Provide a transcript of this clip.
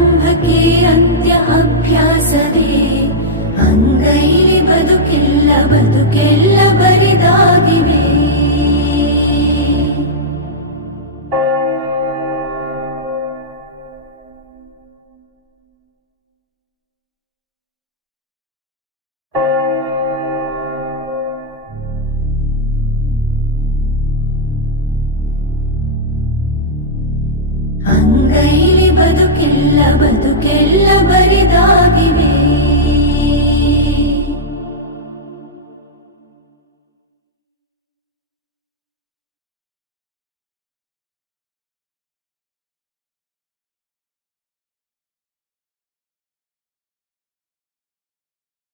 म्भकेरन्त्यभ्यासते अङ्गैः बदुके ಅಂಗೈಲಿ ಬದುಕಿಲ್ಲ ಬದುಕೆಲ್ಲ ಬರಿದಾ